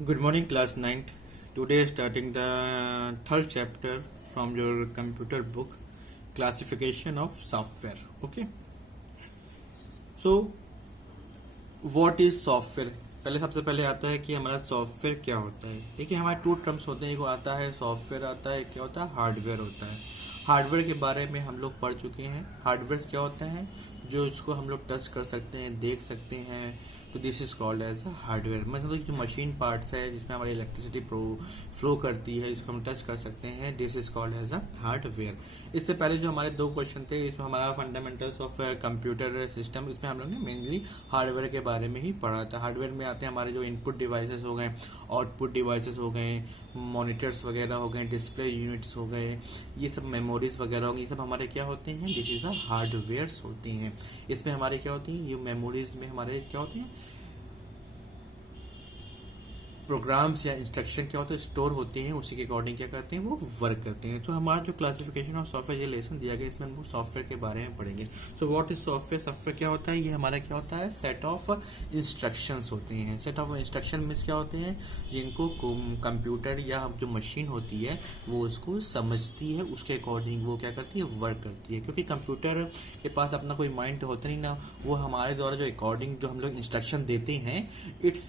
Good morning, class 9th. Today, starting the third chapter from your computer book, classification of software. Okay, so what is software? पहले सबसे पहले आता है कि हमारा सॉफ्टवेयर क्या होता है. देखिए, हमारे टू टर्म्स होते हैं. एक आता है सॉफ्टवेयर, आता है क्या होता है हार्डवेयर होता है. हार्डवेयर के बारे में हम लोग पढ़ चुके हैं. हार्डवेयर क्या होते हैं? जो इसको हम लोग टच कर सकते हैं, देख सकते हैं, तो this is called as a hardware. मतलब जो मशीन पार्ट्स है जिसमें हमारी इलेक्ट्रिसिटी फ्लो करती है, इसको हम टच कर सकते हैं, this is called as a hardware. इससे पहले जो हमारे दो क्वेश्चन थे, इसमें हमारा फंडामेंटल्स ऑफ कंप्यूटर सिस्टम, इसमें हम लोग ने मेनली हार्डवेयर के बारे में ही पढ़ा था. हार्डवेयर में आते हैं हमारे जो इनपुट डिवाइसेस हो गए, आउटपुट डिवाइसेस हो गए, मॉनिटर्स वगैरह हो गए, डिस्प्ले यूनिट्स हो गए, ये सब मेमोरीज वगैरह होंगी, ये सब हमारे क्या होते हैं? दिस इज अ हार्डवेयर्स होती हैं. इसमें हमारे क्या होती हैं? ये मेमोरीज में हमारे क्या होती हैं? प्रोग्राम्स या इंस्ट्रक्शन क्या होते हैं? स्टोर होते हैं. उसी के अकॉर्डिंग क्या करते हैं? वो वर्क करते हैं. तो हमारा जो क्लासिफिकेशन ऑफ सॉफ्टवेयर ये लेसन दिया गया, इसमें हम लोग सॉफ्टवेयर के बारे में पढ़ेंगे. So what is software? Software क्या होता है? ये हमारा क्या होता है? सेट ऑफ इंस्ट्रक्शंस होते हैं. सेट ऑफ इंस्ट्रक्शन मीन्स क्या होते हैं? जिनको कंप्यूटर या जो मशीन होती है वो उसको समझती है, उसके अकॉर्डिंग वो क्या करती है? वर्क करती है. क्योंकि कंप्यूटर के पास अपना कोई माइंड तो होता नहीं ना, वो हमारे द्वारा जो अकॉर्डिंग जो हम लोग इंस्ट्रक्शन देते हैं, it's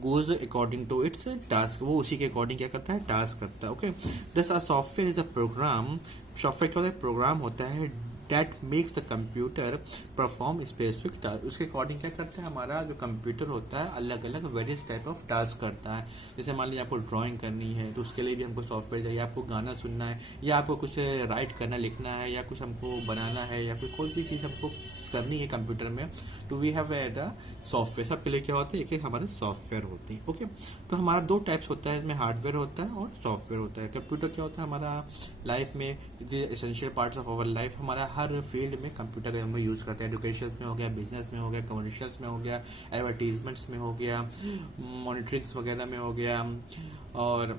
goes according to its task. वो उसी के अकॉर्डिंग क्या करता है? टास्क करता है. Okay, this a software is a program. Software क्या होता है? प्रोग्राम होता है that makes the computer perform specific task. उसके अकॉर्डिंग क्या करता है? हमारा जो कंप्यूटर होता है अलग अलग वेरियस टाइप ऑफ टास्क करता है. जैसे मान लीजिए आपको ड्राइंग करनी है तो उसके लिए भी हमको सॉफ्टवेयर चाहिए. आपको गाना सुनना है, या आपको कुछ राइट करना, लिखना है, या कुछ हमको बनाना है, या फिर कोई भी चीज़ हमको करनी है कंप्यूटर में, तो we have add a software. सबके लिए क्या होता है? एक एक हमारे सॉफ्टवेयर होते हैं. ओके, तो हमारा दो टाइप्स होता है, इसमें हार्डवेयर होता है और सॉफ्टवेयर होता है. कंप्यूटर क्या होता है? हमारा लाइफ में essential parts of our life. हमारा हर फील्ड में कंप्यूटर हम यूज़ करते हैं. एजुकेशन में हो गया, बिजनेस में हो गया, कमर्शियल्स में हो गया, एडवर्टीजमेंट्स में हो गया, मॉनिटरिंग्स वगैरह में हो गया, और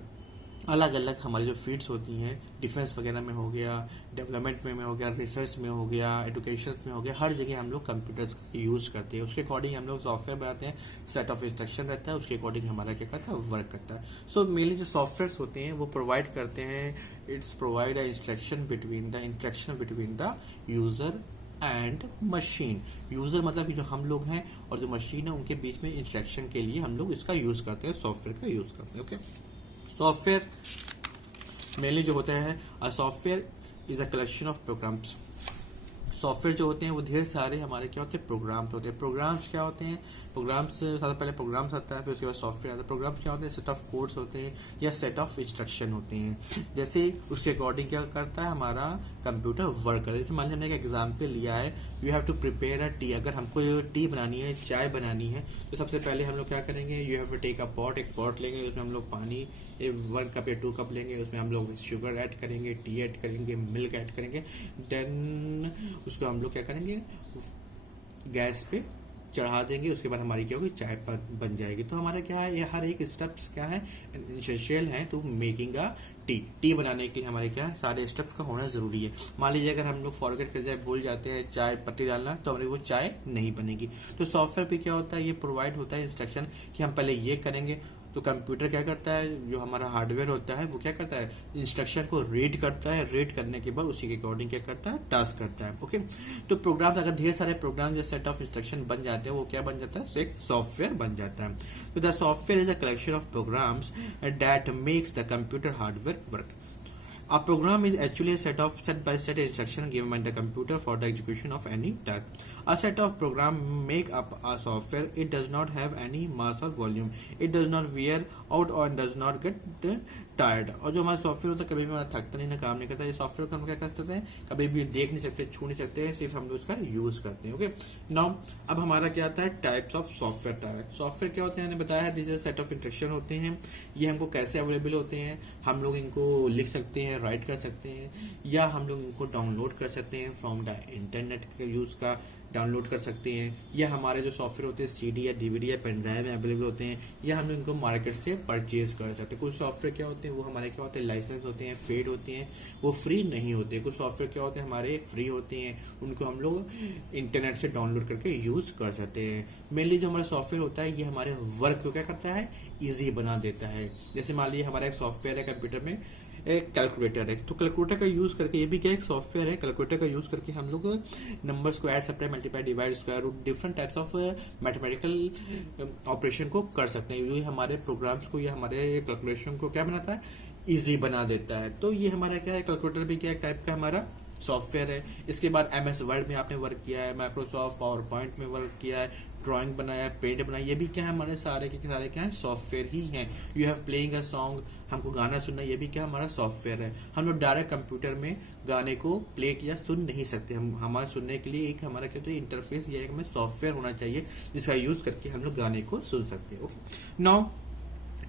अलग अलग हमारी जो फील्ड्स होती हैं, डिफेंस वगैरह में हो गया, डेवलपमेंट में हो गया, रिसर्च में हो गया, एजुकेशन में हो गया, हर जगह हम लोग कंप्यूटर्स का यूज़ करते हैं. उसके अकॉर्डिंग हम लोग सॉफ्टवेयर बनाते हैं. सेट ऑफ इंस्ट्रक्शन रहता है, उसके अकॉर्डिंग हमारा क्या करता है? वर्क करता है. सो मेनली जो सॉफ्टवेयर्स होते हैं वो प्रोवाइड करते हैं, it's provide a instruction between the user and machine. User मतलब कि जो हम लोग हैं, और जो मशीन है, उनके बीच में इंस्ट्रक्शन के लिए हम लोग इसका यूज़ करते हैं, सॉफ्टवेयर का यूज़ करते हैं. ओके, सॉफ्टवेयर मेनली जो होता है, a software is a collection of programs. Software जो होते हैं वो ढेर सारे हमारे क्या होते हैं? प्रोग्राम्स होते हैं. प्रोग्राम्स क्या होते हैं? प्रोग्राम्स सबसे पहले प्रोग्राम्स आता है, फिर उसके बाद सॉफ्टवेयर आता है. प्रोग्राम्स क्या होते हैं? सेट ऑफ कोड्स होते हैं या सेट ऑफ इंस्ट्रक्शन होते हैं. जैसे उसके अकॉर्डिंग क्या करता है हमारा कंप्यूटर वर्क करता है. जैसे मान लीजिए हमने एक एग्जाम्पल लिया है, you have to prepare a tea. अगर हमको टी बनानी है, चाय बनानी है, तो सबसे पहले हम लोग क्या करेंगे? You have to take a pot. एक पॉट लेंगे, उसमें हम लोग पानी 1 कप या 2 कप लेंगे, उसमें हम लोग शुगर ऐड करेंगे, टी ऐड करेंगे, मिल्क ऐड करेंगे. देन उसको हम लोग क्या करेंगे? गैस पे चढ़ा देंगे. उसके बाद हमारी क्या होगी? चाय बन जाएगी. तो हमारा क्या है? ये हर एक स्टेप्स क्या है? एसेंशियल है टू मेकिंग अ टी बनाने के लिए हमारे क्या है? सारे स्टेप्स का होना ज़रूरी है. मान लीजिए अगर हम लोग फॉरगेट कर जाए, भूल जाते हैं चाय पत्ती डालना, तो हमारी वो चाय नहीं बनेगी. तो सॉफ्टवेयर पे क्या होता है? ये प्रोवाइड होता है इंस्ट्रक्शन कि हम पहले ये करेंगे. तो कंप्यूटर क्या करता है? जो हमारा हार्डवेयर होता है वो क्या करता है? इंस्ट्रक्शन को रीड करता है. रीड करने के बाद उसी के अकॉर्डिंग क्या करता है? टास्क करता है. ओके, तो प्रोग्राम्स, अगर ढेर सारे प्रोग्राम या सेट ऑफ इंस्ट्रक्शन बन जाते हैं, वो क्या बन जाता है? एक सॉफ्टवेयर बन जाता है. तो the software is a collection of programmes that makes the computer hardware work. A program is actually a set of set-by-set instructions given by the computer for the execution of any task. A set of program make up a software. It does not have any mass or volume. It does not wear out or does not get tired. और जो हमारा software होता है कभी भी हमारा थकता नहीं, ना काम नहीं करता. ये सॉफ्टवेयर को हम क्या कर सकते हैं? कभी भी देख नहीं सकते, छू नहीं सकते, सिर्फ हम लोग उसका यूज़ करते हैं. ओके, नाउ अब हमारा क्या आता है? Types of software. Type software क्या होते हैं? मैंने बताया this is set of instruction होते हैं. ये हमको कैसे अवेलेबल होते हैं? हम लोग इनको लिख सकते हैं, राइट कर सकते हैं, या हम लोग इनको डाउनलोड कर सकते हैं फ्रॉम द इंटरनेट के यूज़ का. डाउनलोड कर सकते हैं, या हमारे जो सॉफ्टवेयर होते हैं CD या DVD या पेन ड्राइव में अवेलेबल होते हैं, या हम इनको मार्केट से परचेज कर सकते हैं। कुछ सॉफ्टवेयर क्या होते हैं वो हमारे क्या होते हैं लाइसेंस होते हैं, पेड होते हैं, वो फ्री नहीं होते। कुछ सॉफ्टवेयर क्या होते हैं हमारे फ्री होते हैं, उनको हम लोग इंटरनेट से डाउनलोड करके यूज़ कर सकते हैं। मेनली जो हमारा सॉफ्टवेयर होता है ये हमारे वर्क को क्या करता है, ईजी बना देता है। जैसे मान लीजिए हमारा एक सॉफ्टवेयर है कंप्यूटर में, एक कैलकुलेटर है, तो कैलकुलेटर का यूज़ करके, ये भी क्या एक सॉफ्टवेयर है, कैलकुलेटर का यूज़ करके हम लोग नंबर्स को add subtract multiply divide square root different types of mathematical operation को कर सकते हैं। ये हमारे प्रोग्राम्स को या हमारे कैलकुलेशन को क्या बनाता है, ईजी बना देता है। तो ये हमारा क्या है, कैलकुलेटर भी क्या एक टाइप का हमारा सॉफ्टवेयर है। इसके बाद MS वर्ड में आपने वर्क किया है, माइक्रोसॉफ्ट पावर पॉइंट में वर्क किया है, ड्राइंग बनाया है, पेंट बनाया, ये भी क्या है हमारे सारे के सारे क्या है सॉफ्टवेयर ही हैं। You have playing a song, हमको गाना सुनना, ये भी क्या हमारा सॉफ्टवेयर है। हम लोग डायरेक्ट कंप्यूटर में गाने को प्ले किया सुन नहीं सकते, हम हमारे सुनने के लिए एक हमारा क्या तो इंटरफेस या एक हमें सॉफ्टवेयर होना चाहिए जिसका यूज़ करके हम लोग गाने को सुन सकते हैं। Okay, now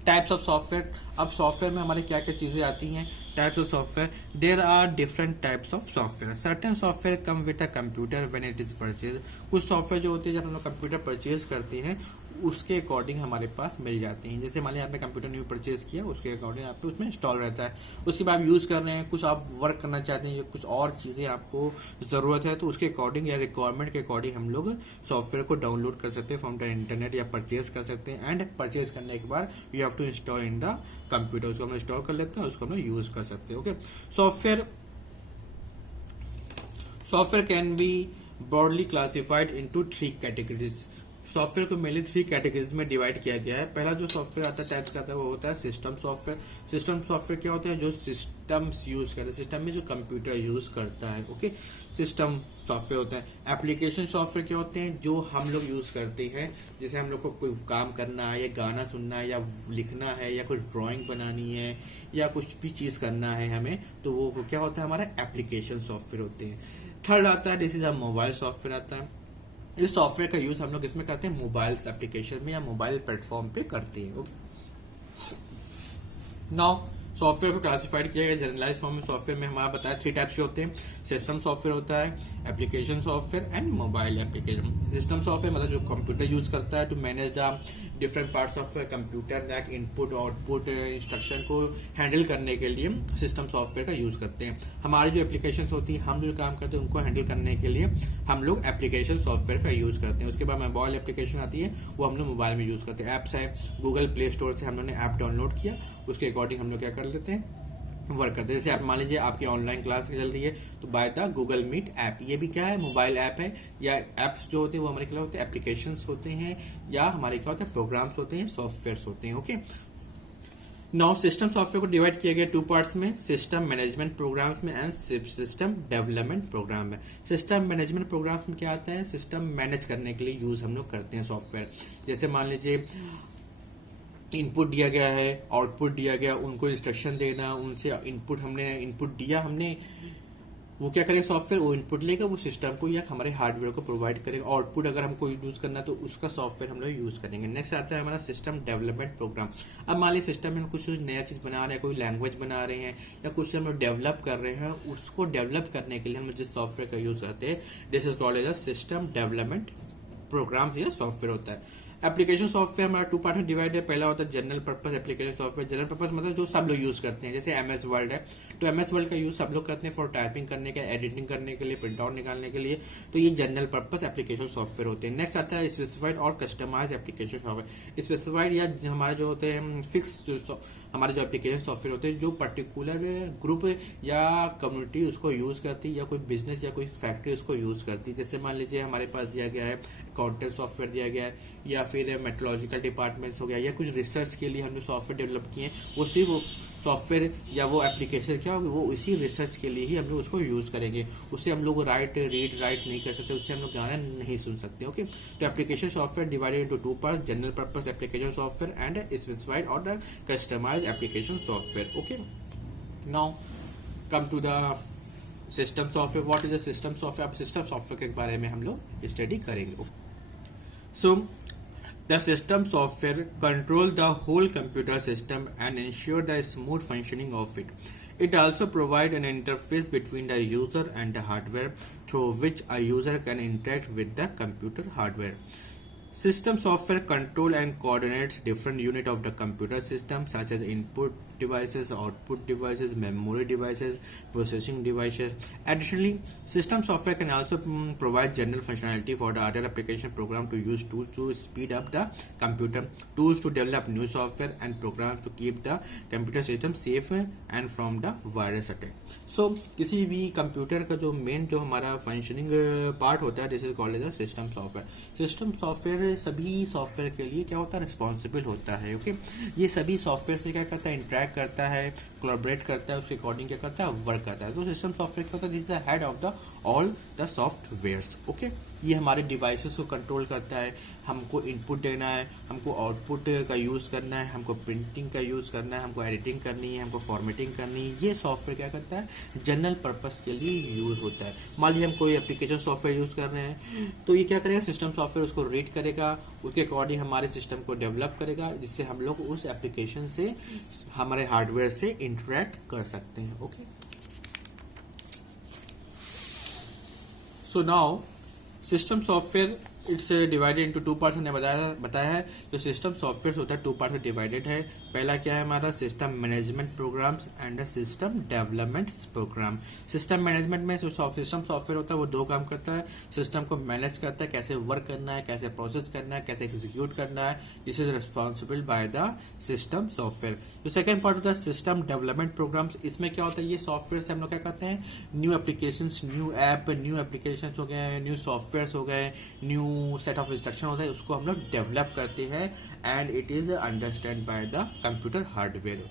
types of software. अब सॉफ्टवेयर में हमारे क्या क्या चीज़ें आती हैं, types of software. There are different types of software. Certain software come with a computer when it is purchase. कुछ सॉफ्टवेयर जो होते हैं जब हम लोग कंप्यूटर परचेज करते हैं उसके अकॉर्डिंग हमारे पास मिल जाते हैं। जैसे मान लीजिए आपने कंप्यूटर न्यू परचेज किया, उसके अकॉर्डिंग आप पे उसमें इंस्टॉल रहता है। उसके बाद आप यूज़ कर रहे हैं, कुछ आप वर्क करना चाहते हैं या कुछ और चीज़ें आपको ज़रूरत है, तो उसके अकॉर्डिंग या रिक्वायरमेंट के अकॉर्डिंग हम लोग सॉफ्टवेयर को डाउनलोड कर सकते हैं फ्रॉम द इंटरनेट या परचेज कर सकते हैं। एंड परचेज करने के बाद you have to install in the computer, उसको हम इंस्टॉल कर लेते हैं, उसको हम यूज़ कर सकते हैं। Okay, software can be broadly classified into 3 categories. Software को मेनली 3 कैटेगरीज में डिवाइड किया गया है। पहला जो सॉफ्टवेयर आता है टाइप्स का आता है वो होता है सिस्टम सॉफ्टवेयर। सिस्टम सॉफ्टवेयर क्या होता है, जो सिस्टम्स यूज करते हैं, सिस्टम में जो कंप्यूटर यूज करता है। ओके, सिस्टम सॉफ्टवेयर होता है। एप्लीकेशन सॉफ्टवेयर क्या होते हैं, जो हम लोग यूज करते हैं, जैसे हम लोग को कोई काम करना है या गाना सुनना है या लिखना है या कोई ड्राइंग बनानी है या कुछ भी चीज़ करना है हमें, तो वो क्या होता है हमारा एप्लीकेशन सॉफ्टवेयर होते हैं। थर्ड आता है this is a mobile software आता है। इस सॉफ्टवेयर का यूज हम लोग इसमें करते हैं मोबाइल एप्लीकेशन में या मोबाइल प्लेटफॉर्म पे करते हैं। नाउ सॉफ्टवेयर को क्लासिफाइड किया गया जनरलाइज फॉर्म में। सॉफ्टवेयर में हमारा बताया 3 टाइप्स के होते हैं। सिस्टम सॉफ्टवेयर होता है, application software and mobile application. System software मतलब जो कंप्यूटर यूज करता है to manage the different parts of computer like input output instruction को हैंडल करने के लिए सिस्टम सॉफ्टवेयर का यूज करते हैं। हमारी जो एप्लीकेशन होती है, हम जो काम करते हैं उनको हैंडल करने के लिए हम लोग एप्लीकेशन सॉफ्टवेयर का यूज करते हैं। उसके बाद मोबाइल एप्लीकेशन आती है, वो हम लोग मोबाइल में यूज करते हैं। ऐप्स है, गूगल प्ले स्टोर से हम लोगों ने ऐप डाउनलोड किया, उसके अकॉर्डिंग हम लोग क्या कर लेते हैं वर्क करते हैं। जैसे आप मान लीजिए आपकी ऑनलाइन क्लास चल रही है तो by the Google meet app, ये भी क्या है मोबाइल ऐप है। या ऐप्स जो होते हैं वो हमारे क्या होते हैं एप्लीकेशंस होते हैं, या हमारे क्या होते हैं प्रोग्राम्स होते हैं, सॉफ्टवेयर होते हैं। ओके, नाउ सिस्टम सॉफ्टवेयर को डिवाइड किया गया 2 पार्ट्स में, सिस्टम मैनेजमेंट प्रोग्राम्स में एंड सिस्टम डेवलपमेंट प्रोग्राम में। सिस्टम मैनेजमेंट प्रोग्राम्स में क्या आता है, सिस्टम मैनेज करने के लिए यूज हम लोग करते हैं सॉफ्टवेयर। जैसे मान लीजिए इनपुट दिया गया है, आउटपुट दिया गया, उनको इंस्ट्रक्शन देना, उनसे इनपुट दिया हमने, वो क्या करेगा सॉफ्टवेयर, वो इनपुट लेगा, वो सिस्टम को या हमारे हार्डवेयर को प्रोवाइड करेगा। आउटपुट अगर हमको यूज़ करना तो उसका सॉफ्टवेयर हम लोग यूज़ करेंगे। नेक्स्ट आता है हमारा सिस्टम डेवलपमेंट प्रोग्राम। अब मान लीजिए सिस्टम में हम कुछ नया चीज़ बना रहे हैं, कोई लैंग्वेज बना रहे हैं या कुछ हम लोग डेवलप कर रहे हैं, उसको डेवलप करने के लिए हम जिस सॉफ्टवेयर का यूज़ करते हैं this is called as a system development program या सॉफ्टवेयर होता है। एप्लीकेशन सॉफ्टवेयर हमारा 2 पार्ट में डिवाइड है। पहला होता है general purpose application software. General purpose मतलब जो सब लोग यूज़ करते हैं, जैसे MS वर्ड है, तो MS वर्ड का यूज़ सब लोग करते हैं फॉर टाइपिंग करने के, एडिटिंग करने के लिए, प्रिंट आउट निकालने के लिए, तो ये जनरल पर्पस एप्लीकेशन सॉफ्टवेयर होते हैं। नेक्स्ट आता है स्पेसिफाइड और कस्टमाइज एप्लीकेशन सॉफ्टवेयर। स्पेसिफाइड या हमारे जो होते हैं फिक्स हमारे जो एप्लीकेशन सॉफ्टवेयर होते हैं जो पर्टिकुलर ग्रुप या कम्युनिटी उसको यूज़ करती है, या कोई बिजनेस या कोई फैक्ट्री उसको यूज़ करती है। जैसे मान लीजिए हमारे पास दिया गया है अकाउंटेंट सॉफ्टवेयर दिया गया है, या फिर मेट्रोलॉजिकल डिपार्टमेंट्स हो गया, या कुछ रिसर्च के लिए हमने सॉफ्टवेयर डेवलप किए हैं, वो सिर्फ सॉफ्टवेयर या वो एप्लीकेशन क्या होगी, वो इसी रिसर्च के लिए ही हम लोग उसको यूज़ करेंगे। उससे हम लोग रीड राइट नहीं कर सकते, उससे हम लोग गाना नहीं सुन सकते। ओके, तो application software divided into 2 parts, general purpose application software and specified और the customise application software. Okay, now come to the system software. What is the system software? अब सिस्टम सॉफ्टवेयर के बारे में हम लोग स्टडी करेंगे। सो The system software control the whole computer system and ensure the smooth functioning of it. It also provides an interface between the user and the hardware through which a user can interact with the computer hardware. System software control and coordinates different units of the computer system such as input devices, output devices, memory devices, processing devices. Additionally, system software can also provide general functionality for the other application program to use tools to speed up the computer, tools to develop new software and programs to keep the computer system safe and from the virus attack. सो किसी भी computer का जो main जो हमारा functioning part होता है this is called as a system software. System software सभी software के लिए क्या होता है, रिस्पॉन्सिबल होता है. ओके ये सभी सॉफ्टवेयर से क्या करता है, इंटरेक्ट करता है, कोलैबोरेट करता है, उसके अकॉर्डिंग क्या करता है, वर्क करता है. तो सिस्टम सॉफ्टवेयर क्या होता है, this is the head of the all the softwares. Okay ये हमारे डिवाइसेस को कंट्रोल करता है. हमको इनपुट देना है, हमको आउटपुट का यूज़ करना है, हमको प्रिंटिंग का यूज़ करना है, हमको एडिटिंग करनी है, हमको फॉर्मेटिंग करनी है. ये सॉफ्टवेयर क्या करता है, जनरल पर्पस के लिए यूज़ होता है. मान लीजिए हम कोई एप्लीकेशन सॉफ्टवेयर यूज़ कर रहे हैं तो ये क्या करेगा, सिस्टम सॉफ्टवेयर उसको रीड करेगा, उसके अकॉर्डिंग हमारे सिस्टम को डेवलप करेगा जिससे हम लोग उस एप्लीकेशन से हमारे हार्डवेयर से इंटरेक्ट कर सकते हैं. Okay so now system software it's divided into two parts. हमने बताया है जो सिस्टम सॉफ्टवेयर होता है टू पार्ट में डिवाइडेड है. पहला क्या है हमारा, system management programs and system development program. System management में जो सिस्टम सॉफ्टवेयर होता है वो दो काम करता है. सिस्टम को मैनेज करता है, कैसे वर्क करना है, कैसे प्रोसेस करना है, कैसे एग्जीक्यूट करना है. This is responsible by the system software. जो सेकंड पार्ट होता है सिस्टम डेवलपमेंट प्रोग्राम्स. इसमें क्या होता है, ये सॉफ्टवेयर से हम लोग क्या करते हैं, new applications, new app, new application हो गए, न्यू सॉफ्टवेयर हो गए, न्यू सेट ऑफ इंस्ट्रक्शन होता है, उसको हम लोग डेवलप करते हैं and it is understand by the computer hardware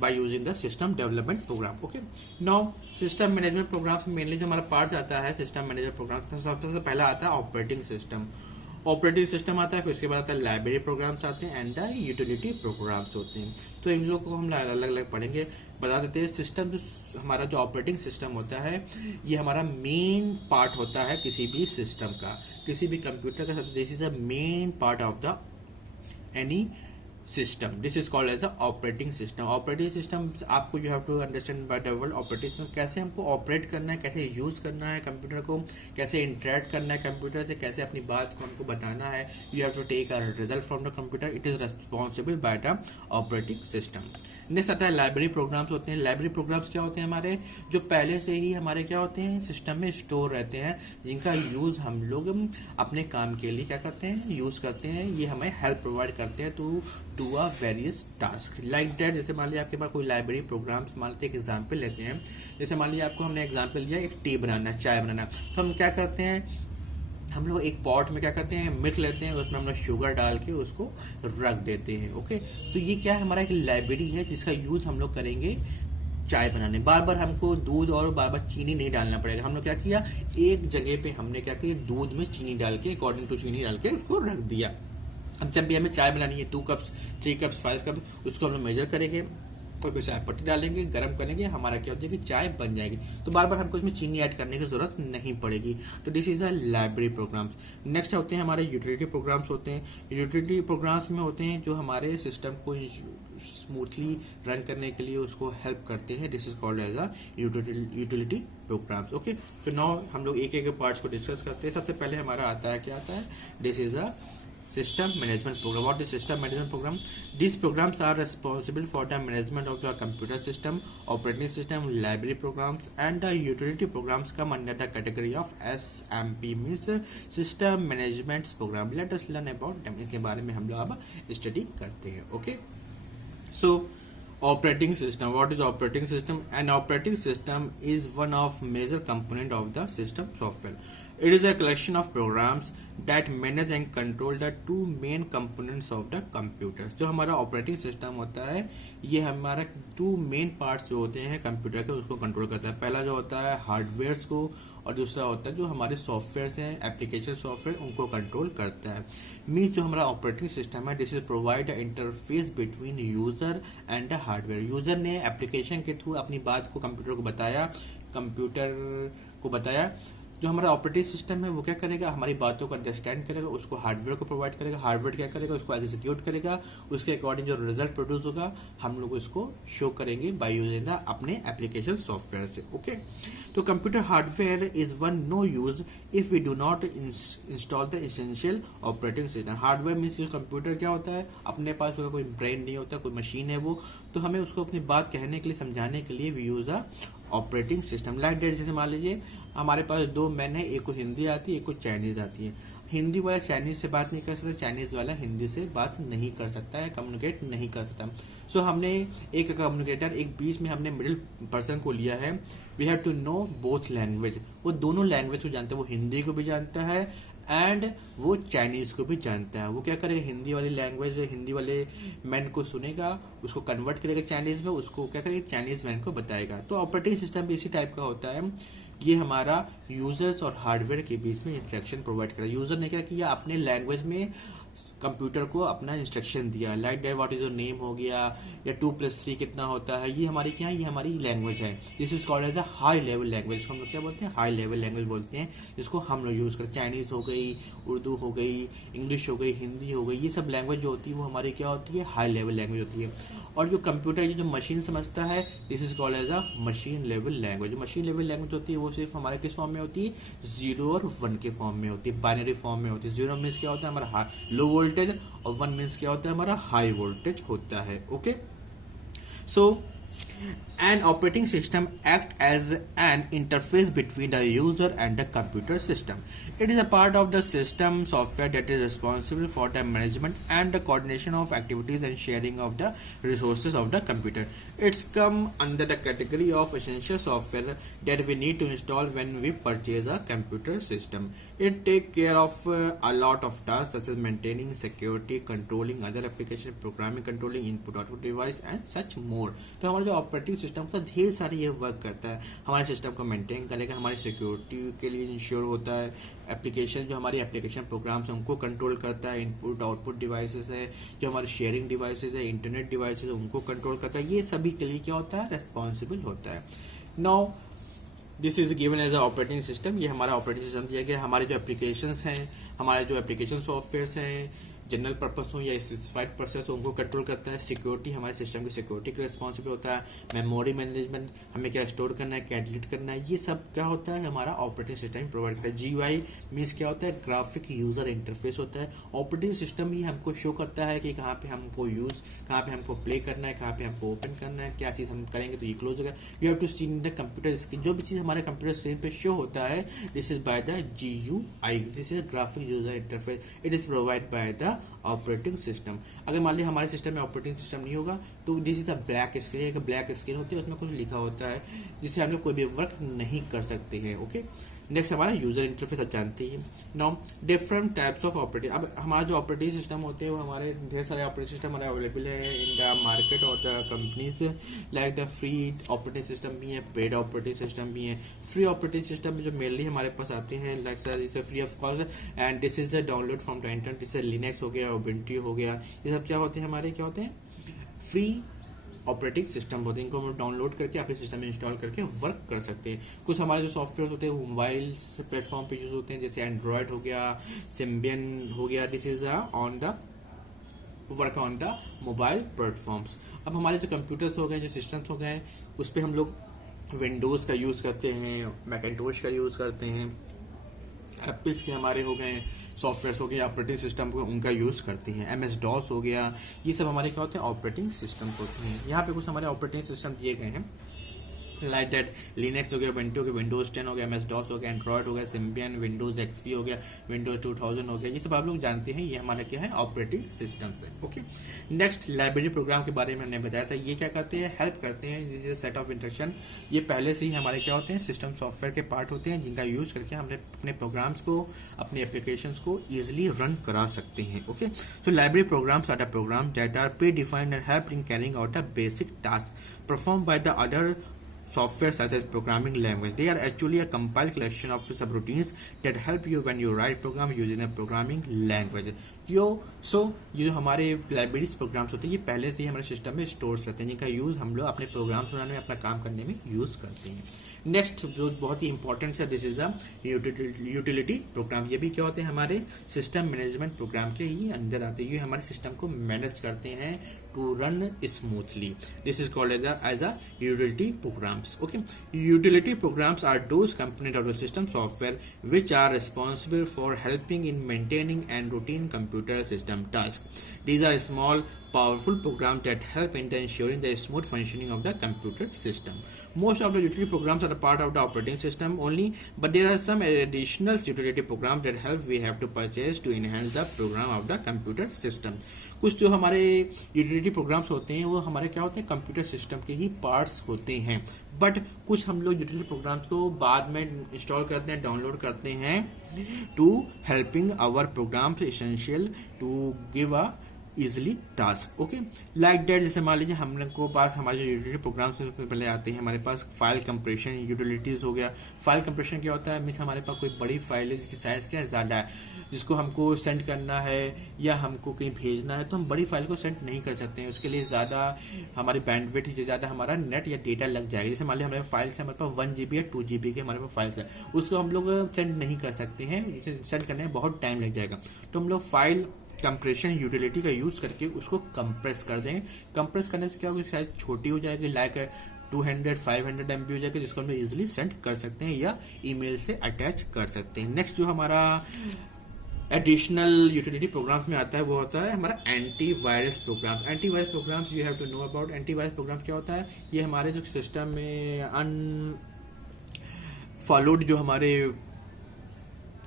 by using the system development program. Okay now system management program mainly जो हमारा पार्ट आता है सिस्टम मैनेजमेंट प्रोग्राम, सबसे पहला आता है ऑपरेटिंग सिस्टम. ऑपरेटिंग सिस्टम आता है, फिर उसके बाद आता है लाइब्रेरी प्रोग्राम्स आते हैं एंड द यूटिलिटी प्रोग्राम्स होते हैं. तो इन लोगों को हम अलग अलग पढ़ेंगे. बता देते हैं सिस्टम जो हमारा जो ऑपरेटिंग सिस्टम होता है ये हमारा मेन पार्ट होता है किसी भी सिस्टम का, किसी भी कंप्यूटर का. This is the main part of the any system. This is called as a operating system. Operating system आपको you have to understand by the word operating system, कैसे हमको ऑपरेट करना है, कैसे यूज़ करना है कंप्यूटर को, कैसे इंटरेक्ट करना है कंप्यूटर से, कैसे अपनी बात को हमको बताना है. You have to take a result from the computer. It is responsible by the operating system. Next आता है लाइब्रेरी प्रोग्राम्स होते हैं. लाइब्रेरी प्रोग्राम्स क्या होते हैं, हमारे जो पहले से ही हमारे क्या होते हैं सिस्टम में स्टोर रहते हैं, जिनका यूज़ हम लोग अपने काम के लिए क्या करते हैं, यूज़ करते हैं. ये हमें हेल्प प्रोवाइड करते हैं to do a various task like that. जैसे मान लीजिए आपके पास कोई लाइब्रेरी प्रोग्राम्स, मान लीजिए एक एग्जाम्पल लेते हैं. जैसे मान लीजिए आपको हमने एग्जाम्पल दिया एक टी बनाना, चाय बनाना, तो हम क्या करते हैं, हम लोग एक पॉट में क्या करते हैं, मिल्क लेते हैं, उसमें हम लोग शुगर डाल के उसको रख देते हैं. ओके तो ये क्या है, हमारा एक लाइब्रेरी है जिसका यूज़ हम लोग करेंगे चाय बनाने. बार बार हमको दूध और बार बार चीनी नहीं डालना पड़ेगा. हम लोग क्या किया, एक जगह पे हमने क्या किया, दूध में चीनी डाल के अकॉर्डिंग टू चीनी डाल के उसको रख दिया. अब जब भी हमें चाय बनानी है 2 कप्स 3 कप्स 5 कप उसको हम लोग मेजर करेंगे और फिर चाय पत्ती डालेंगे, गर्म करेंगे, हमारा क्या होता है कि चाय बन जाएगी. तो बार बार हमको इसमें चीनी ऐड करने की ज़रूरत नहीं पड़ेगी. तो this is a library programs. Next होते हैं हमारे यूटिलिटी प्रोग्राम्स होते हैं. यूटिलिटी प्रोग्राम्स में होते हैं जो हमारे सिस्टम को स्मूथली रन करने के लिए उसको हेल्प करते हैं. This is called as a utility programs. Okay तो नाउ हम लोग एक एक पार्ट्स को डिस्कस करते हैं. सबसे पहले हमारा आता है, क्या आता है, this is a system management program. What is system management program? These programs are responsible for the management of the computer system, operating system, library programs and the utility programs come under the category of SMP, means system management program. Let us learn about them. इसके बारे में हम लोग अब study करते हैं. Okay so operating system. What is operating system? An operating system is one of major component of the system software. It is a collection of programs that manage and control the two main components of the computers. जो हमारा operating system होता है ये हमारा 2 main parts जो होते हैं computer के उसको कंट्रोल करता है. पहला जो होता है हार्डवेयर्स को और दूसरा होता है जो हमारे सॉफ्टवेयर हैं, एप्लीकेशन सॉफ्टवेयर, उनको कंट्रोल करता है. मीन्स जो हमारा ऑपरेटिंग सिस्टम है this is provide a interface between user and the hardware. User ने एप्लीकेशन के थ्रू अपनी बात को कंप्यूटर को बताया, जो हमारा ऑपरेटिंग सिस्टम है वो क्या करेगा, हमारी बातों को अंडरस्टैंड करेगा, उसको हार्डवेयर को प्रोवाइड करेगा, हार्डवेयर क्या करेगा, उसको एग्जीक्यूट करेगा, उसके अकॉर्डिंग जो रिजल्ट प्रोड्यूस होगा हम लोग उसको शो करेंगे बाय यूजिंग द अपने एप्लीकेशन सॉफ्टवेयर से। ओके, तो computer hardware is one no use if we do not install the essential operating system. Hardware means computer क्या होता है, अपने पास उसका कोई ब्रेन नहीं होता, कोई मशीन है वो, तो हमें उसको अपनी बात कहने के लिए, समझाने के लिए we use a operating system. Like that, जैसे मान लीजिए हमारे पास दो मैन है, एक को हिंदी आती है, एक को चाइनीज़ आती है। हिंदी वाला चाइनीज़ से बात नहीं कर सकता, चाइनीज़ वाला हिंदी से बात नहीं कर सकता है, कम्युनिकेट नहीं कर सकता। सो हमने एक कम्युनिकेटर, एक बीच में हमने मिडिल पर्सन को लिया है। We have to know both language, वो दोनों लैंग्वेज को जानता है, वो हिंदी को भी जानता है एंड वो चाइनीज़ को भी जानता है। वो क्या करेगा, हिंदी वाली लैंग्वेज, हिंदी वाले मैन को सुनेगा, उसको कन्वर्ट करेगा चाइनीज़ में, उसको क्या करेगा, चाइनीज़ मैन को बताएगा। तो ऑपरेटिंग सिस्टम भी इसी टाइप का होता है। ये हमारा यूजर्स और हार्डवेयर के बीच में इंस्ट्रक्शन प्रोवाइड करा। यूजर ने क्या किया, अपने लैंग्वेज में कंप्यूटर को अपना इंस्ट्रक्शन दिया, like that what is your name हो गया, या 2+3 कितना होता है। ये हमारी क्या है, ये हमारी लैंग्वेज है। This is called as a high level language. हम लोग क्या बोलते हैं, हाई लेवल लैंग्वेज बोलते हैं, जिसको हम लोग यूज़ करते हैं। चाइनीज़ हो गई, उर्दू हो गई, इंग्लिश हो गई, हिंदी हो गई, ये सब लैंग्वेज जो होती है वो हमारी क्या होती है, हाई लेवल लैंग्वेज होती है। और जो कंप्यूटर, ये जो मशीन समझता है, this is called as a machine level language. Machine level language होती है वो सिर्फ हमारे किस फॉर्म में होती है, 0 और 1 के फॉर्म में होती है, बाइनरी फॉर्म में होती है। 0 मीन्स क्या होता है, हमारा लो वोल्टेज, और 1 मीन्स क्या होता है, हमारा हाई वोल्टेज होता है। Okay, so an operating system acts as an interface between the user and the computer system. It is a part of the system software that is responsible for the management and the coordination of activities and sharing of the resources of the computer. It's come under the category of essential software that we need to install when we purchase a computer system. It takes care of a lot of tasks such as maintaining security, controlling other application, programming, controlling input output device and such more. तो हमारा जो operating system का ढेर सारी ये work करता है, हमारे सिस्टम को मेंटेन करेगा, हमारी सिक्योरिटी के लिए इंश्योर होता है। एप्लीकेशन, जो हमारी एप्लीकेशन प्रोग्राम्स हैं उनको कंट्रोल करता है। इनपुट आउटपुट डिवाइसेस है, जो हमारी शेयरिंग डिवाइसेस है, इंटरनेट डिवाइसेस है, उनको कंट्रोल करता है। ये सभी के लिए क्या होता है, रेस्पॉन्सिबल होता है। Now this is given as a operating system. ये हमारा ऑपरेटिंग सिस्टम दिया गया। हमारे जो एप्लीकेशंस हैं, हमारे जो एप्लीकेशन सॉफ्टवेयर्स हैं, जनरल पर्पस हो या स्पेसिफाइड पर्पस हो, उनको कंट्रोल करता है। सिक्योरिटी, हमारे सिस्टम की सिक्योरिटी के रिस्पॉन्सिबल होता है। मेमोरी मैनेजमेंट, हमें क्या स्टोर करना है, क्या डिलीट करना है, ये सब क्या होता है, हमारा ऑपरेटिंग सिस्टम प्रोवाइड करता है। GUI मीन्स क्या होता है, ग्राफिक यूजर इंटरफेस होता है। ऑपरेटिंग सिस्टम ही हमको शो करता है कि कहाँ पे हमको यूज़, कहाँ पे हमको प्ले करना है, कहाँ पे हमको ओपन करना है, क्या चीज़ हम करेंगे तो ये क्लोज होगा। You have to see in the computer screen, जो भी चीज़ हमारे कंप्यूटर स्क्रीन पे शो होता है, this is by the GUI, this is graphic user interface. It is provide by the operating system. अगर मान लीजिए हमारे सिस्टम में ऑपरेटिंग सिस्टम नहीं होगा तो this is a black screen. एक ब्लैक स्क्रीन होती है, उसमें कुछ लिखा होता है जिससे हम लोग कोई भी वर्क नहीं कर सकते हैं। ओके, नेक्स्ट हमारा यूजर इंटरफेस, आप जानते हैं। Now different types of operating. अब हमारा जो ऑपरेटिंग सिस्टम होते हैं वो हमारे ढेर सारे ऑपरेटिंग सिस्टम हमारे अवेलेबल है इन द मार्केट और the companies. Like the free operating system भी है, पेड ऑपरेटिंग सिस्टम भी है। फ्री ऑपरेटिंग सिस्टम में जो मेनली हमारे पास आते हैं, like sir is free of cost and this is download from the internet. जैसे लिनक्स हो गया, उबुंटू हो गया, ये सब क्या होते हैं, हमारे क्या होते हैं, फ्री ऑपरेटिंग सिस्टम होते हैं। इनको हम डाउनलोड करके अपने सिस्टम में इंस्टॉल करके वर्क कर सकते हैं। कुछ हमारे जो सॉफ्टवेयर होते हैं वो मोबाइल्स प्लेटफॉर्म पे यूज होते हैं, जैसे एंड्रॉयड हो गया, सिम्बियन हो गया। This is on the work on the mobile platforms. अब हमारे जो कंप्यूटर्स हो गए, जो सिस्टम्स हो गए, उस पर हम लोग विंडोज़ का यूज़ करते हैं, मैकिंटोश का यूज़ करते हैं, एप्पल्स के हमारे हो गए सॉफ्टवेयर हो गए, ऑपरेटिंग सिस्टम को उनका यूज़ करती हैं। MS-DOS हो गया, ये सब हमारे क्या होते हैं, ऑपरेटिंग सिस्टम होते हैं। यहाँ पे कुछ हमारे ऑपरेटिंग सिस्टम दिए गए हैं, लाइक दैट लिनक्स हो गया, उबुंटू हो गया, विंडोज़ 10 हो गया, MS-DOS हो गया, एंड्रॉयड हो गया, सिम्बियन, विंडोज़ XP हो गया, विंडोज़ 2000 हो गया। ये सब आप लोग जानते हैं, ये हमारा क्या है, ऑपरेटिंग सिस्टम्स है। ओके, नेक्स्ट लाइब्रेरी प्रोग्राम के बारे में हमने बताया था। ये क्या करते हैं, हेल्प करते हैं। This is set of instruction. ये पहले से ही हमारे क्या होते हैं, सिस्टम सॉफ्टवेयर के पार्ट होते हैं, जिनका यूज़ करके हमने अपने प्रोग्राम्स को, अपने एप्लीकेशंस को ईजिली रन करा सकते हैं। Okay, so library programs are the program that are pre defined and help in carrying out the basic task perform by the other software such as programming language. They are actually a compiled collection of subroutines that help you when you write program using a programming language. ये जो हमारे libraries programmes होते हैं ये पहले से ही हमारे system में स्टोर्स रहते हैं, जिनका यूज़ हम लोग अपने प्रोग्राम्स बनाने में, अपना काम करने में यूज़ करते हैं। नेक्स्ट जो बहुत ही इंपॉर्टेंट है, this is a utility programme. ये भी क्या होते हैं, हमारे सिस्टम मैनेजमेंट प्रोग्राम के ही अंदर आते हैं। ये हमारे सिस्टम को मैनेज करते हैं to run smoothly. This is called as a utility programs. Okay, utility programs are those component of the system software which are responsible for helping in maintaining and routine computer system task. These are small, powerful programs that help in ensuring the smooth functioning of the computer system. Most of the utility programs are a part of the operating system only, but there are some additional utility programs that help we have to purchase to enhance the program of the computer system. कुछ जो हमारे utility programmes होते हैं वो हमारे क्या होते हैं, कंप्यूटर सिस्टम के ही पार्ट्स होते हैं, बट कुछ हम लोग यूटिलिटी प्रोग्राम्स को बाद में इंस्टॉल करते हैं, डाउनलोड करते हैं to helping our programs essential to give a easily task. Okay, like that, जैसे मान लीजिए हम लोग को पास हमारे जो यूटिलिटी प्रोग्राम्स पहले आते हैं, हमारे पास फाइल कंप्रेशन यूटिलिटीज़ हो गया। फाइल कंप्रेशन क्या होता है, मीन्स हमारे पास कोई बड़ी फाइल है जिसकी साइज़ क्या है, ज़्यादा है, जिसको हमको सेंड करना है या हमको कहीं भेजना है, तो हम बड़ी फाइल को सेंड नहीं कर सकते हैं। उसके लिए ज़्यादा हमारी बैंडविड्थ, ज़्यादा हमारा नेट या डेटा लग जाएगा। जैसे मान लीजिए हमारे फाइल्स है, हमारे पास 1 GB या 2 GB के हमारे पास फाइल्स है, उसको हम लोग सेंड नहीं कर सकते हैं, सेंड करने में बहुत टाइम लग जाएगा। तो हम लोग फाइल कंप्रेशन यूटिलिटी का यूज़ करके उसको कंप्रेस कर दें। कंप्रेस करने से क्या होगा, साइज छोटी हो जाएगी, लाइक 200-500 MB हो जाएगा, जिसको हम लोग ईजिली सेंड कर सकते हैं या ईमेल से अटैच कर सकते हैं। नेक्स्ट जो हमारा एडिशनल यूटिलिटी प्रोग्राम्स में आता है वो होता है हमारा antivirus program. Antivirus programs you have to know about. Antivirus program क्या होता है, ये हमारे जो सिस्टम में अनफॉलोड जो हमारे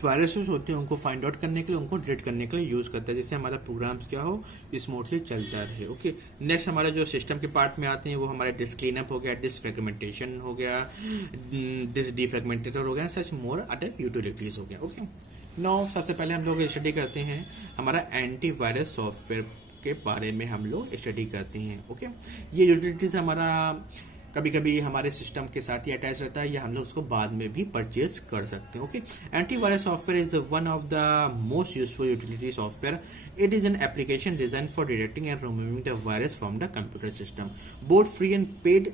वायरसेस होते हैं उनको फाइंड आउट करने के लिए, उनको डिलीट करने के लिए यूज़ करता है, जिससे हमारा प्रोग्राम्स क्या हो, स्मूथली चलता रहे। ओके, नेक्स्ट हमारा जो सिस्टम के पार्ट में आते हैं वो हमारे डिस्क क्लीनअप हो गया, डिस्क फ्रेगमेंटेशन हो गया, डिस्क डीफ्रेगमेंटेटर हो गया, सच मोर अदर यूटिलिटीज़ हो गया। ओके, नाउ सबसे पहले हम लोग स्टडी करते हैं हमारा एंटीवायरस सॉफ्टवेयर के बारे में हम लोग स्टडी करते हैं। ओके, ये यूटिलिटीज़ हमारा कभी कभी हमारे सिस्टम के साथ ही अटैच रहता है या हम लोग उसको बाद में भी परचेज कर सकते हैं। Okay, antivirus software is one of the most useful utility software. It is an application design for detecting and removing the virus from the computer system. Both free and paid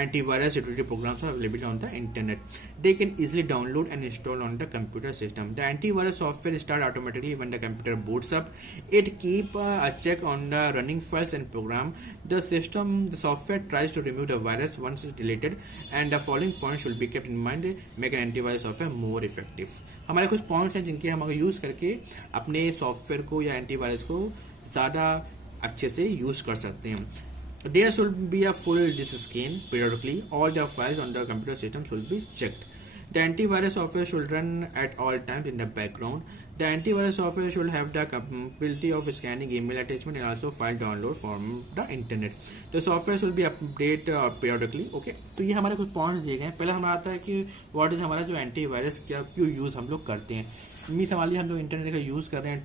antivirus utility programs are available on the internet. They can easily download and install on the computer system. The antivirus software starts automatically when the computer boots up. It keeps a check on the running files and program. The software tries to remove the virus once it's deleted, and the following points should be kept in mind make an antivirus software more effective. हमारे कुछ points हैं जिनके हम use करके अपने software को या antivirus को ज़्यादा अच्छे से यूज़ कर सकते हैं। There should be a full disk scan periodically. All the files on the computer system should be checked. The antivirus software should run at all times in the background. The antivirus software should have the capability of scanning email attachment and also file download from the internet. The software should be updated periodically. Okay, तो ये हमारे कुछ points दिए गए हैं। पहले हमारा आता है कि व्हाट इज हमारा जो एंटीवायरस क्यों यूज़ हम लोग करते हैं। मीन्स हमारे लिए हम लोग इंटरनेट का यूज़ कर रहे हैं,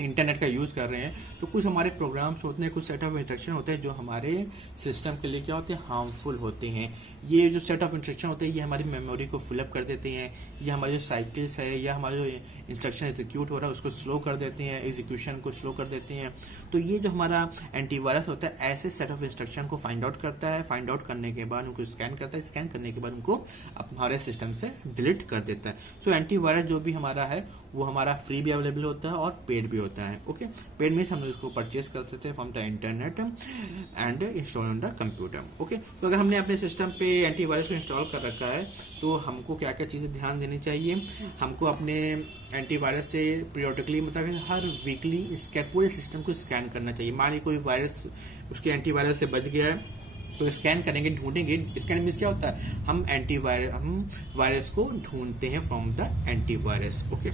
इंटरनेट का यूज़ कर रहे हैं, तो कुछ हमारे प्रोग्राम्स होते हैं, कुछ सेट ऑफ इंस्ट्रक्शन होते हैं जो हमारे सिस्टम के लिए क्या होते हैं, हार्मफुल होते हैं। ये जो सेट ऑफ इंस्ट्रक्शन होते हैं ये हमारी मेमोरी को फिलअप कर देते हैं, ये हमारे जो साइकिल्स है या हमारा जो इंस्ट्रक्शन एग्जीक्यूट हो रहा है उसको स्लो कर देते हैं, एग्जीक्यूशन को स्लो कर देते हैं। तो ये जो हमारा एंटीवायरस होता है ऐसे सेट ऑफ इंस्ट्रक्शन को फाइंड आउट करता है, फाइंड आउट करने के बाद उनको स्कैन करता है, स्कैन करने के बाद उनको हमारे सिस्टम से डिलीट कर देता है। सो एंटीवायरस जो भी हमारा है वो हमारा फ्री भी अवेलेबल होता है और पेड भी होता है। ओके, पेड मीन्स हम लोग इसको परचेज कर सकते हैं from the internet and install on the computer. Okay, तो अगर हमने अपने सिस्टम पे एंटीवायरस को इंस्टॉल कर रखा है तो हमको क्या क्या चीज़ें ध्यान देनी चाहिए। हमको अपने एंटीवायरस से पीरियोडिकली मतलब हर वीकली पूरे सिस्टम को स्कैन करना चाहिए। मान लीजिए कोई वायरस उसके एंटीवायरस से बच गया है तो स्कैन करेंगे, ढूंढेंगे। स्कैन मीन्स क्या होता है, हम वायरस को ढूंढते हैं from the antivirus. Okay,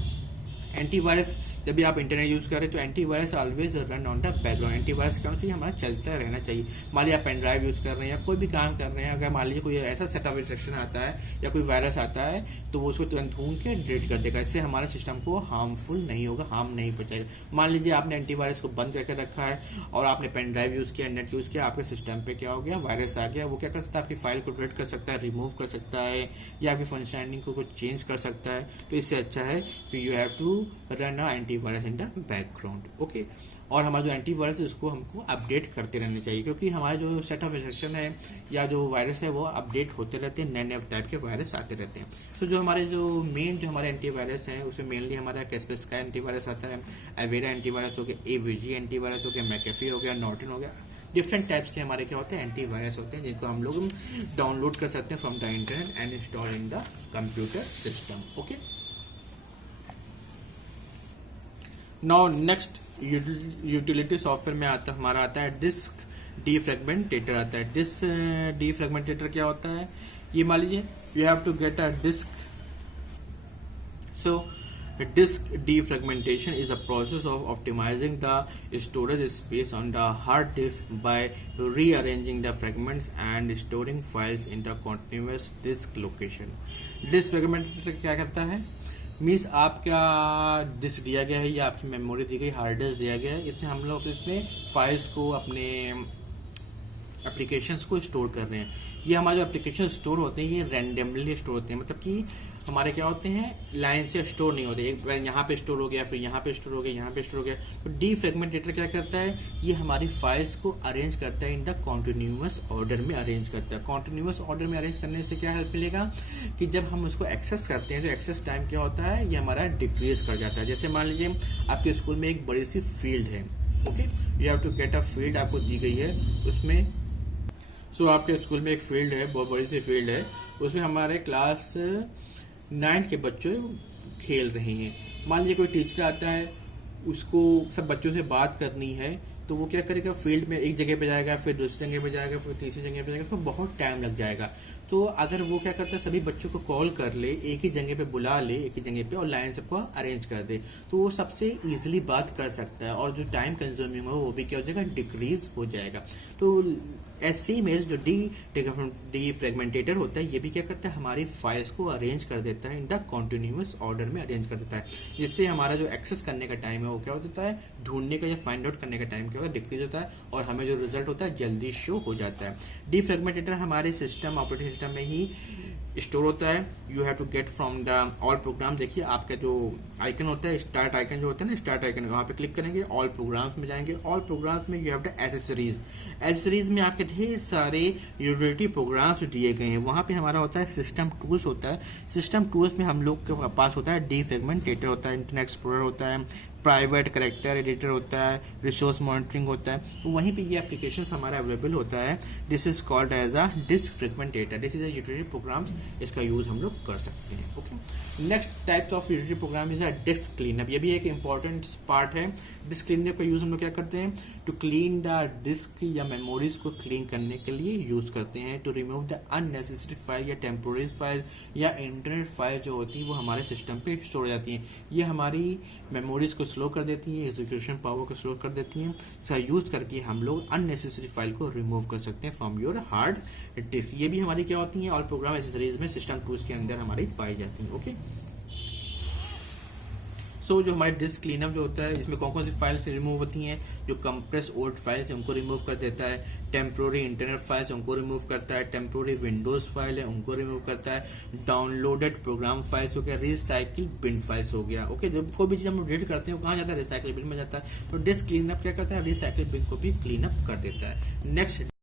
antivirus जब भी आप इंटरनेट यूज़ करें तो antivirus always run on the background. Antivirus क्या होना चाहिए, हमारा चलता रहना चाहिए। मान लीजिए आप पेन ड्राइव यूज़ कर रहे हैं या कोई भी काम कर रहे हैं, अगर मान लीजिए कोई ऐसा सेट ऑफ इंस्ट्रक्शन आता है या कोई वायरस आता है तो वो उसको तुरंत ढूंढ के डिलीट कर देगा। इससे हमारे सिस्टम को हार्मफुल नहीं होगा, हार्म नहीं पहुँचाएगा। मान लीजिए आपने एंटीवायरस को बंद करके रखा है और आपने पेन ड्राइव यूज़ किया, नेट यूज़ किया, आपके सिस्टम पर क्या हो गया, वायरस आ गया। वो क्या कर सकता है, आपकी फाइल को डिलीट कर सकता है, रिमूव कर सकता है या आपकी फंक्शनिंग को कुछ चेंज कर सकता है। तो इससे अच्छा है कि you have to run a antivirus in the background. Okay, और हमारा जो एंटीवायरस है उसको हमको अपडेट करते रहना चाहिए, क्योंकि हमारे जो सेट ऑफ इंस्ट्रक्शन है या जो वायरस है वो अपडेट होते रहते हैं, नए नए टाइप के वायरस आते रहते हैं। तो जो हमारे जो मेन जो हमारे एंटीवायरस हैं उसमें मेनली हमारा कैस्पेस्का एंटीवायरस आता है, एवेरा एंटीवायरस हो गया, एवीजी एंटीवायरस हो गया, मैकेफी हो गया, नॉर्टन हो गया। डिफरेंट टाइप्स के हमारे क्या होते हैं एंटीवायरस होते हैं, जिनको हम लोग डाउनलोड कर सकते हैं from the internet and install in the computer system. Okay, now next utility software में हमारा आता है डिस्क डीफ्रेगमेंटेटर आता है। डिस्क डीफ्रेगमेंटेटर क्या होता है, ये मान लीजिए you have to get a disk. So disk defragmentation is the process of optimizing the storage space on the hard disk by rearranging the fragments and storing files in the continuous disk location. Disk fragmentation क्या करता है, means आपका disc दिया गया है या आपकी memory दी गई, हार्ड डिस्क दिया गया है, इसमें हम लोग अपने फाइल्स को, अपने एप्लीकेशंस को स्टोर कर रहे हैं। ये हमारे जो एप्लीकेशन स्टोर होते हैं ये रैंडमली स्टोर होते हैं, मतलब कि हमारे क्या होते हैं लाइन से स्टोर नहीं होते, एक बार यहाँ पे स्टोर हो गया, फिर यहाँ पे स्टोर हो गया, यहाँ पे स्टोर हो गया। तो डीफ्रेगमेंटेटर क्या करता है, ये हमारी फाइल्स को अरेंज करता है, इन द कॉन्टिन्यूअस ऑर्डर में अरेंज करता है। कॉन्टिन्यूअस ऑर्डर में अरेंज करने से क्या हेल्प मिलेगा कि जब हम उसको एक्सेस करते हैं तो एक्सेस टाइम क्या होता है, ये हमारा डिक्रीज कर जाता है। जैसे मान लीजिए आपके स्कूल में एक बड़ी सी फील्ड है, okay, you have to get a field आपको दी गई है, उसमें आपके स्कूल में एक फील्ड है, बहुत बड़ी सी फील्ड है, उसमें हमारे क्लास 9 के बच्चे खेल रहे हैं। मान लीजिए कोई टीचर आता है, उसको सब बच्चों से बात करनी है, तो वो क्या करेगा, फील्ड में एक जगह पे जाएगा, फिर दूसरी जगह पे जाएगा, फिर तीसरी जगह पे जाएगा, तो बहुत टाइम लग जाएगा। तो अगर वो क्या करता है, सभी बच्चों को कॉल कर ले, एक ही जगह पे बुला ले, एक ही जगह पे, और लाइन सबको अरेंज कर दे, तो वो सबसे ईजिली बात कर सकता है, और जो टाइम कंज्यूमिंग हो वो भी क्या हो जाएगा, डिक्रीज हो जाएगा। तो ऐसे ही में जो डी फ्रेगमेंटेटर होता है, ये भी क्या करता है, हमारी फाइल्स को अरेंज कर देता है, इन द कॉन्टिन्यूअस ऑर्डर में अरेंज कर देता है, जिससे हमारा जो एक्सेस करने का टाइम है वो क्या हो जाता है, ढूंढने का या फाइंड आउट करने का टाइम क्या होता है, डिक्रीज होता है, और हमें जो रिजल्ट होता है जल्दी शो हो जाता है। डी फ्रेगमेंटेटर हमारे सिस्टम, ऑपरेटिंग सिस्टम में ही स्टोर होता है। You have to get from the all program. देखिए आपका जो आइकन होता है, स्टार्ट आइकन जो होता है ना, स्टार्ट आइकन, वहाँ पे क्लिक करेंगे, ऑल प्रोग्राम्स में जाएंगे, ऑल प्रोग्राम्स में you have the accessories. Accessories में आपके ढेर सारे यूटिलिटी प्रोग्राम्स दिए गए हैं। वहाँ पे हमारा होता है सिस्टम टूल्स होता है। सिस्टम टूल्स में हम लोग के पास होता है डीफ्रेगमेंटेटर होता है, इंटरनेट एक्सप्लोरर होता है, प्राइवेट करेक्टर एडिटर होता है, रिसोर्स मॉनिटरिंग होता है। तो वहीं पे ये एप्लीकेशन हमारा अवेलेबल होता है। This is called as a disk fragmentator. This is a utility program, इसका यूज़ हम लोग कर सकते हैं। Okay, next type of utility program is a disk cleanup. ये भी एक इंपॉर्टेंट पार्ट है। डिस्क क्लीनअप का यूज़ हम लोग क्या करते हैं, टू क्लीन द डिस्क या मेमोरीज को क्लीन करने के लिए यूज़ करते हैं, to remove the unnecessary file या टेम्पोररी फाइल या इंटरनेट फाइल जो होती है वो हमारे सिस्टम पे स्टोर हो जाती हैं। ये हमारी मेमोरीज को स्लो कर देती हैं, एग्जीक्यूशन पावर को स्लो कर देती हैं। इसका यूज़ करके हम लोग अननेसेसरी फाइल को रिमूव कर सकते हैं फ्रॉम योर हार्ड डिस्क। ये भी हमारी क्या होती हैं, ऑल प्रोग्राम एसेसरीज में सिस्टम टूल्स के अंदर हमारी पाई जाती हैं। ओके, सो जो हमारे डिस्क क्लीनअप जो होता है, इसमें कौन कौन सी फाइल्स रिमूव होती हैं, जो कंप्रेस ओल्ड फाइल्स हैं उनको रिमूव कर देता है, टेम्प्रोरी इंटरनेट फाइल्स उनको रिमूव करता है, टेम्प्रोरी विंडोज़ फाइल है उनको रिमूव करता है, डाउनलोडेड प्रोग्राम फाइल्स हो गया, रिसाइकिल बिन फाइल्स हो गया। ओके, जब कोई भी चीज़ हम डिलीट करते हैं वो कहाँ जाता है, रिसाइकिल बिन में जाता है। तो डिस्क क्लीनअप क्या करता है, रिसाइकिल बिन को भी क्लीनअप कर देता है। नेक्स्ट